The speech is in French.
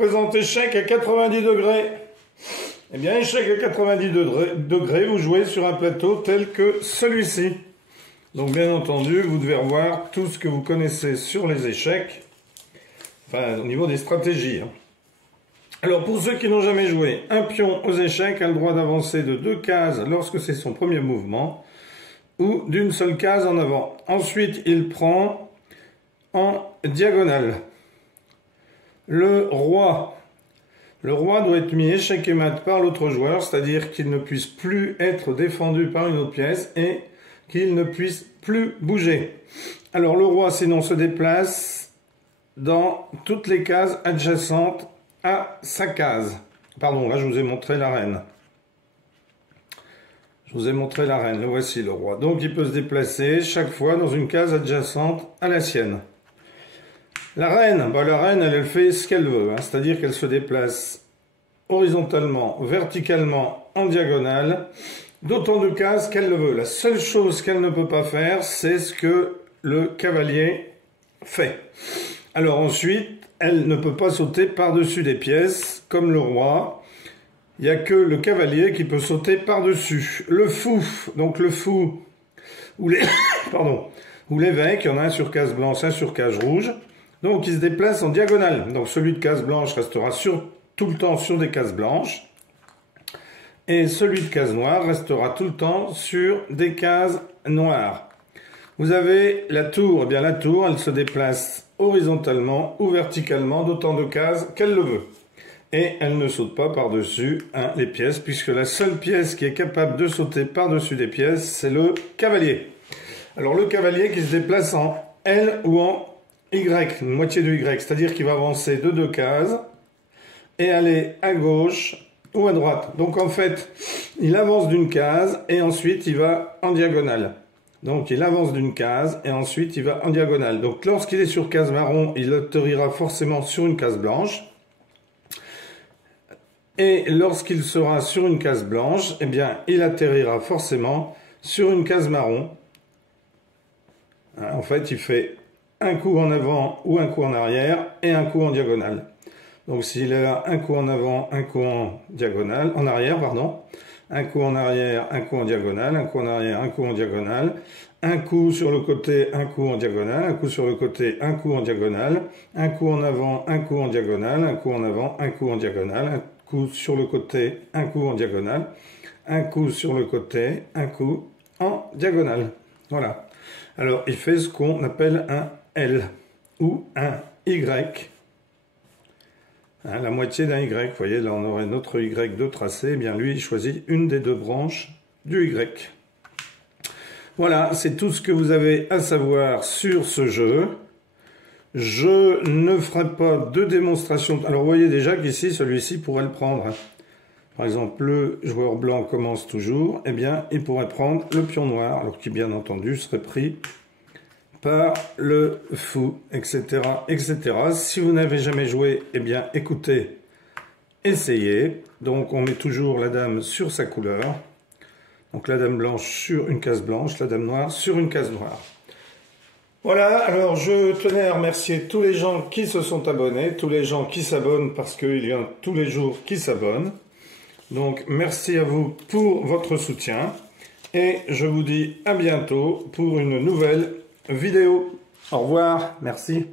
représente échec à 90 degrés. Eh bien, échec à 90 degrés, vous jouez sur un plateau tel que celui-ci. Donc, bien entendu, vous devez revoir tout ce que vous connaissez sur les échecs, enfin, au niveau des stratégies. Alors, pour ceux qui n'ont jamais joué, un pion aux échecs a le droit d'avancer de 2 cases lorsque c'est son premier mouvement, ou d'une seule case en avant. Ensuite, il prend en diagonale. Le roi doit être mis échec et mat par l'autre joueur, c'est-à-dire qu'il ne puisse plus être défendu par une autre pièce et qu'il ne puisse plus bouger. Alors le roi sinon se déplace dans toutes les cases adjacentes à sa case. Pardon, là je vous ai montré la reine. Je vous ai montré la reine, le voici le roi. Donc il peut se déplacer chaque fois dans une case adjacente à la sienne. La reine, elle fait ce qu'elle veut, c'est-à-dire qu'elle se déplace horizontalement, verticalement, en diagonale, d'autant de cases qu'elle le veut. La seule chose qu'elle ne peut pas faire, c'est ce que le cavalier fait. Alors ensuite, elle ne peut pas sauter par-dessus des pièces, comme le roi. Il n'y a que le cavalier qui peut sauter par-dessus. Le fou, donc le fou, ou l'évêque, il y en a un sur case blanche, un sur case rouge. Donc, il se déplace en diagonale. Donc, celui de case blanche restera tout le temps sur des cases blanches. Et celui de case noire restera tout le temps sur des cases noires. Vous avez la tour. Eh bien, la tour, elle se déplace horizontalement ou verticalement d'autant de cases qu'elle le veut. Et elle ne saute pas par-dessus les pièces, puisque la seule pièce qui est capable de sauter par-dessus des pièces, c'est le cavalier. Alors, le cavalier qui se déplace en L ou en Y, une moitié de Y, c'est-à-dire qu'il va avancer de 2 cases et aller à gauche ou à droite. Donc en fait, il avance d'une case et ensuite il va en diagonale. Donc il avance d'une case et ensuite il va en diagonale. Donc lorsqu'il est sur case marron, il atterrira forcément sur une case blanche. Et lorsqu'il sera sur une case blanche, eh bien il atterrira forcément sur une case marron. En fait, il fait un coup en avant ou un coup en arrière et un coup en diagonale. Donc s'il a un coup en avant, un coup en diagonale, en arrière, pardon, un coup en arrière, un coup en diagonale, un coup en arrière, un coup en diagonale, un coup sur le côté, un coup en diagonale, un coup sur le côté, un coup en diagonale, un coup en avant, un coup en diagonale, un coup en avant, un coup en diagonale, un coup sur le côté, un coup en diagonale, un coup sur le côté, un coup en diagonale. Voilà. Alors il fait ce qu'on appelle un L ou un Y, la moitié d'un Y. Vous voyez, là on aurait notre Y de tracé, eh bien lui il choisit une des 2 branches du Y. Voilà, c'est tout ce que vous avez à savoir sur ce jeu. Je ne ferai pas de démonstration. Alors vous voyez déjà qu'ici, celui-ci pourrait le prendre. Par exemple, le joueur blanc commence toujours, eh bien il pourrait prendre le pion noir, alors qu'il bien entendu serait pris par le fou, etc., etc. Si vous n'avez jamais joué, eh bien, écoutez, essayez. Donc, on met toujours la dame sur sa couleur. Donc, la dame blanche sur une case blanche, la dame noire sur une case noire. Voilà, alors je tenais à remercier tous les gens qui se sont abonnés, tous les gens qui s'abonnent, parce qu'il y a tous les jours qui s'abonnent. Donc, merci à vous pour votre soutien. Et je vous dis à bientôt pour une nouvelle vidéo. Au revoir, merci.